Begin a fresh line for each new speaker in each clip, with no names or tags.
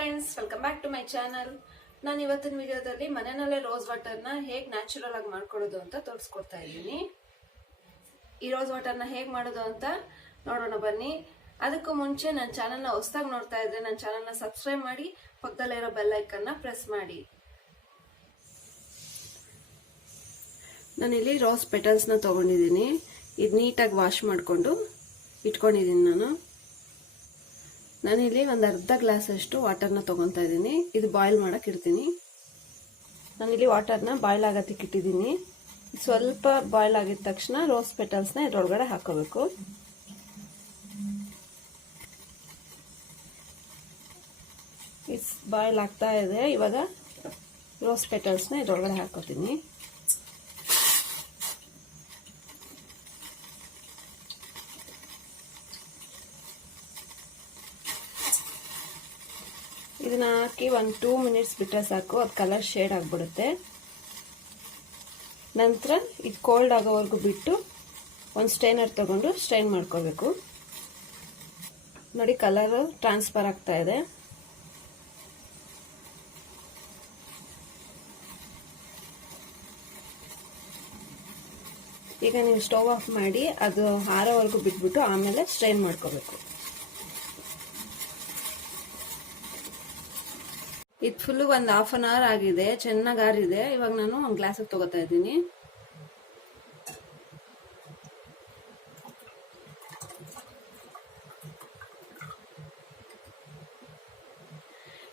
Friends welcome back to my channel ನಾನು ಇವತ್ತಿನ ವಿಡಿಯೋದಲ್ಲಿ ಮನೆಯಲ್ಲೇ ರೋಸ್ ವಾಟರ್ನ ಹೇಗೆ ನ್ಯಾಚುರಲ್ ಆಗಿ ಮಾಡ್ಕೊಳ್ಳೋದು ಅಂತ ತೋರಿಸ್ಕೊಡ್ತಾ ಇದ್ದೀನಿ. ಈ ರೋಸ್ ವಾಟರ್ನ ಹೇಗೆ ಮಾಡೋದು ಅಂತ ನೋಡೋಣ ಬನ್ನಿ. ಅದಕ್ಕೂ ಮುಂಚೆ ನನ್ನ ಚಾನಲ್ನ ಹೊಸದಾಗಿ ನೋಡ್ತಾ ಇದ್ರೆ ನನ್ನ ಚಾನಲ್ನ ಸಬ್ಸ್ಕ್ರೈಬ್ ಮಾಡಿ ಪಕ್ಕದಲ್ಲಿರೋ ಬೆಲ್ಲೈಕನ್ನ ಪ್ರೆಸ್ ಮಾಡಿ. ನಾನಿಲ್ಲಿ ರೋಸ್ ಪೆಟಲ್ಸ್ನ ತೊಗೊಂಡಿದ್ದೀನಿ. ಇದು ನೀಟಾಗಿ ವಾಶ್ ಮಾಡಿಕೊಂಡು ಇಟ್ಕೊಂಡಿದ್ದೀನಿ ನಾನು. ನಾನಿಲ್ಲಿ ಒಂದು ಅರ್ಧ ಗ್ಲಾಸಷ್ಟು ವಾಟರ್ನ ತೊಗೊತಾ ಇದ್ದೀನಿ. ಇದು ಬಾಯ್ಲ್ ಮಾಡಕ್ಕೆ ಇಡ್ತೀನಿ. ನಾನಿಲ್ಲಿ ವಾಟರ್ನ ಬಾಯ್ಲ್ ಆಗತ್ತಿಕ್ಕೆ ಇಟ್ಟಿದ್ದೀನಿ. ಸ್ವಲ್ಪ ಬಾಯ್ಲ್ ಆಗಿದ ತಕ್ಷಣ ರೋಸ್ ಪೆಟಲ್ಸ್ನ ಇದ್ರೊಳಗಡೆ ಹಾಕೋಬೇಕು. ಇಸ್ ಬಾಯ್ಲ್ ಆಗ್ತಾ ಇದೆ. ಇವಾಗ ರೋಸ್ ಪೆಟಲ್ಸ್ನ ಇದ್ರೊಳಗಡೆ ಹಾಕೋತೀನಿ. ಇದನ್ನ ಹಾಕಿ ಒಂದು ಟೂ ಮಿನಿಟ್ಸ್ ಬಿಟ್ಟರೆ ಸಾಕು. ಅದು ಕಲರ್ ಶೇಡ್ ಆಗಿಬಿಡುತ್ತೆ. ನಂತರ ಇದು ಕೋಲ್ಡ್ ಆಗೋವರೆಗೂ ಬಿಟ್ಟು ಒಂದು ಸ್ಟೈನರ್ ತಗೊಂಡು ಸ್ಟೈನ್ ಮಾಡ್ಕೋಬೇಕು ನೋಡಿ ಕಲರ್ ಟ್ರಾನ್ಸ್ಫರ್ ಆಗ್ತಾ ಇದೆ. ಈಗ ನೀವು ಸ್ಟವ್ ಆಫ್ ಮಾಡಿ ಅದು ಹಾರೋವರೆಗೂ ಬಿಟ್ಬಿಟ್ಟು ಆಮೇಲೆ ಸ್ಟ್ರೈನ್ ಮಾಡ್ಕೋಬೇಕು ಇದು ಫುಲ್ಲು ಒಂದು ಹಾಫ್ ಅನ್ ಅವರ್ ಆಗಿದೆ ಚೆನ್ನಾಗಿ ಆರಿದೆ ಇವಾಗ ನಾನು ಒಂದು ಗ್ಲಾಸಿಗೆ ತಗೋತಾ ಇದ್ದೀನಿ.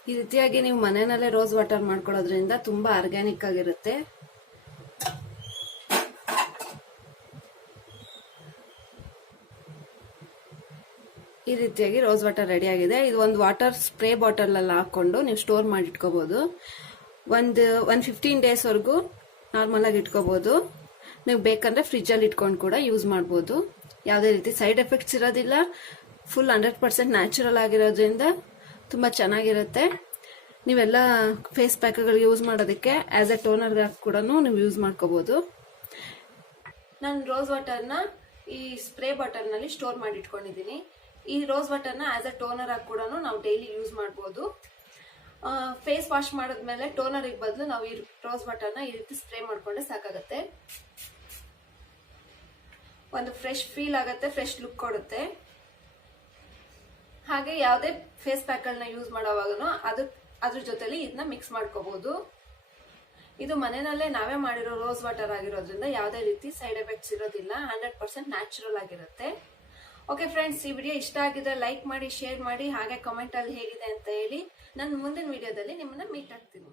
ಈ ರೀತಿಯಾಗಿ ನೀವು ಮನೆಯಲ್ಲೇ ರೋಸ್ ವಾಟರ್ ಮಾಡ್ಕೊಳ್ಳೋದ್ರಿಂದ ತುಂಬಾ ಆರ್ಗ್ಯಾನಿಕ್ ಆಗಿರುತ್ತೆ. ಈ ರೀತಿಯಾಗಿ ರೋಸ್ ವಾಟರ್ ರೆಡಿ ಆಗಿದೆ. ಇದು ಒಂದು ವಾಟರ್ ಸ್ಪ್ರೇ ಬಾಟಲ್ ಅಲ್ಲಿ ಹಾಕೊಂಡು ನೀವು ಸ್ಟೋರ್ ಮಾಡಿ ಇಟ್ಕೋಬಹುದು ಒಂದು ಒನ್ ಫಿಫ್ಟೀನ್ ಡೇಸ್ವರೆಗೂ ನಾರ್ಮಲ್ ಆಗಿ ಇಟ್ಕೋಬಹುದು ನೀವು ಬೇಕಂದ್ರೆ ಫ್ರಿಜ್ ಅಲ್ಲಿ ಇಟ್ಕೊಂಡು ಕೂಡ ಯೂಸ್ ಮಾಡ್ಬೋದು. ಯಾವುದೇ ರೀತಿ ಸೈಡ್ ಎಫೆಕ್ಟ್ಸ್ ಇರೋದಿಲ್ಲ. ಫುಲ್ ಹಂಡ್ರೆಡ್ ಪರ್ಸೆಂಟ್ ನ್ಯಾಚುರಲ್ ಆಗಿರೋದ್ರಿಂದ ತುಂಬಾ ಚೆನ್ನಾಗಿರುತ್ತೆ. ನೀವೆಲ್ಲ ಫೇಸ್ ಪ್ಯಾಕ್ಗಳು ಯೂಸ್ ಮಾಡೋದಕ್ಕೆ ಆಸ್ ಎ ಟೋನರ್ ಕೂಡ ನೀವು ಯೂಸ್ ಮಾಡ್ಕೋಬಹುದು ನಾನು ರೋಸ್ ವಾಟರ್ನ ಈ ಸ್ಪ್ರೇ ಬಾಟಲ್ನಲ್ಲಿ ಸ್ಟೋರ್ ಮಾಡಿ ಇಟ್ಕೊಂಡಿದ್ದೀನಿ. ಈ ರೋಸ್ ವಾಟರ್ನ ಆಸ್ ಅ ಟೋನರ್ ಆಗಿ ಕೂಡ ನಾವು ಡೈಲಿ ಯೂಸ್ ಮಾಡ್ಬೋದು. ಫೇಸ್ ವಾಶ್ ಮಾಡಿದ್ಮೇಲೆ ಟೋನರಿಗೆ ಬದಲು ನಾವು ಈ ರೋಸ್ ವಾಟರ್ನ ಈ ರೀತಿ ಸ್ಪ್ರೇ ಮಾಡಿಕೊಂಡ್ರೆ ಸಾಕಾಗತ್ತೆ. ಒಂದು ಫ್ರೆಶ್ ಫೀಲ್ ಆಗುತ್ತೆ ಫ್ರೆಶ್ ಲುಕ್ ಕೊಡುತ್ತೆ. ಹಾಗೆ ಯಾವುದೇ ಫೇಸ್ ಪ್ಯಾಕ್ಗಳನ್ನ ಯೂಸ್ ಮಾಡೋವಾಗ ಅದು, ಅದ್ರ ಜೊತೆಲಿ ಇದನ್ನ ಮಿಕ್ಸ್ ಮಾಡ್ಕೋಬಹುದು ಇದು ಮನೆಯಲ್ಲೇ ನಾವೇ ಮಾಡಿರೋ ರೋಸ್ ವಾಟರ್ ಆಗಿರೋದ್ರಿಂದ ಯಾವುದೇ ರೀತಿ ಸೈಡ್ ಎಫೆಕ್ಟ್ಸ್ ಇರೋದಿಲ್ಲ ಹಂಡ್ರೆಡ್ ಪರ್ಸೆಂಟ್ ನ್ಯಾಚುರಲ್ ಆಗಿರುತ್ತೆ. ಓಕೆ ಫ್ರೆಂಡ್ಸ್ ಈ ವಿಡಿಯೋ ಇಷ್ಟ ಆಗಿದ್ರೆ ಲೈಕ್ ಮಾಡಿ ಶೇರ್ ಮಾಡಿ, ಹಾಗೆ ಕಮೆಂಟ್ ಅಲ್ಲಿ ಹೇಗಿದೆ ಅಂತ ಹೇಳಿ. ನಾನು ಮುಂದಿನ ವಿಡಿಯೋದಲ್ಲಿ ನಿಮ್ಮನ್ನ ಮೀಟ್ ಆಗ್ತೀನಿ.